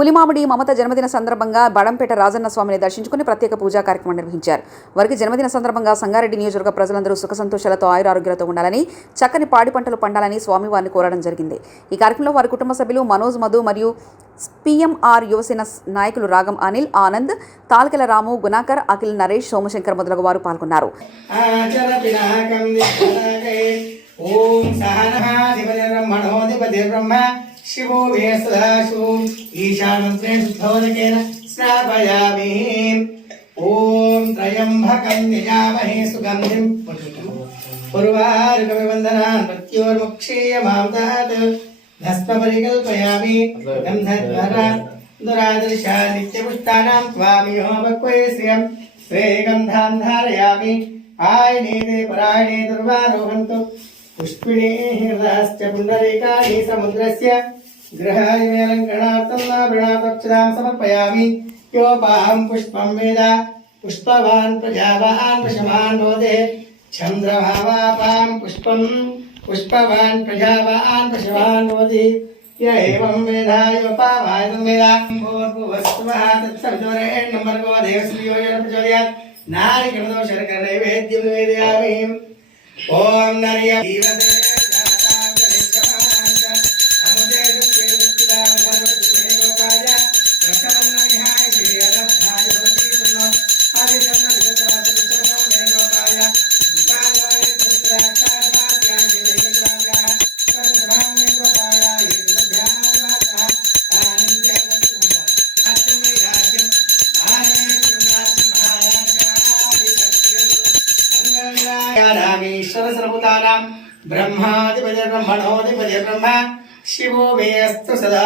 పులిమామిడి మమత జన్మదిన సందర్భంగా బడంపేట రాజన్న స్వామిని దర్శించుకుని ప్రత్యేక పూజా కార్యక్రమం నిర్వహించారు. వారికి జన్మదిన సందర్భంగా సంగారెడ్డి నియోజకవర్గ ప్రజలందరూ సుఖ సంతోషాలతో ఆయురారోగ్యాలతో ఉండాలని, చక్కని పాడి పంటలు పండాలని స్వామివారిని కోరడం జరిగింది. ఈ కార్యక్రమంలో వారి కుటుంబ సభ్యులు మనోజ్, మధు మరియు పిఎంఆర్ యువసేన నాయకులు రాగం అనిల్, ఆనంద్, తాల్కెల రాము, గుణాకర్, అఖిల్, నరేష్, సోమశంకర్ మొదలగు వారు పాల్గొన్నారు. शिवो वेसदाशु ईशानत्रेण शुद्धोदकेन स्नापयामि। ओम त्रयंबकं यजामहे सुगंधिं उर्वारुकविवन्दनान् मृत्योर्मुक्षीयमामदात् भस्मपरिकल्पयामि। गन्धद्वारा दुरादर्शा नित्यपुष्टानां त्वामियोपक्वयस्यं स्वे गन्धां धारयामि। आयनेते परायणे दुर्वारोहन्तु पुष्पिणे हृदयश्च पुण्डरीकानि समुद्रस्य गृहालङ्करणार्थं वृणादक्षदां समर्पयामि। योपाहं पुष्पं वेद पुष्पवान् प्रजावान् वशमान् भवते। चन्द्रभावापां पुष्पं पुष्पवान् प्रजावान् वशमान् भवति। य एवं वेद योपावान् वेद भूर्भुवस्सुवः तत्सवितुर्वरेण्यं भर्गो देवस्य यो न प्रचोदयात्। नारिकेलं शर्करा नैवेद्यं निवेदयामि। ओम नरिया जीवते दातां जनिष्ठमांच अमुदे सुखेवत्तिदा भगवते गोपाय प्रसन्न विहाय श्रीरब्धाय होति सुनो हरिजन विदतवास वितनो मे गोपाय विकाराय तत्राचार्यां निवेदनागा तत्राम्ये गोपाय युद्धध्यानवासा आनंदवत्तुम अत्मे राज्यं आने चुनाति महाराज सर्वभूतानां ब्रह्माधिपति ब्रह्मणोधिपति ब्रह्म शिवो वेस्तु सदा।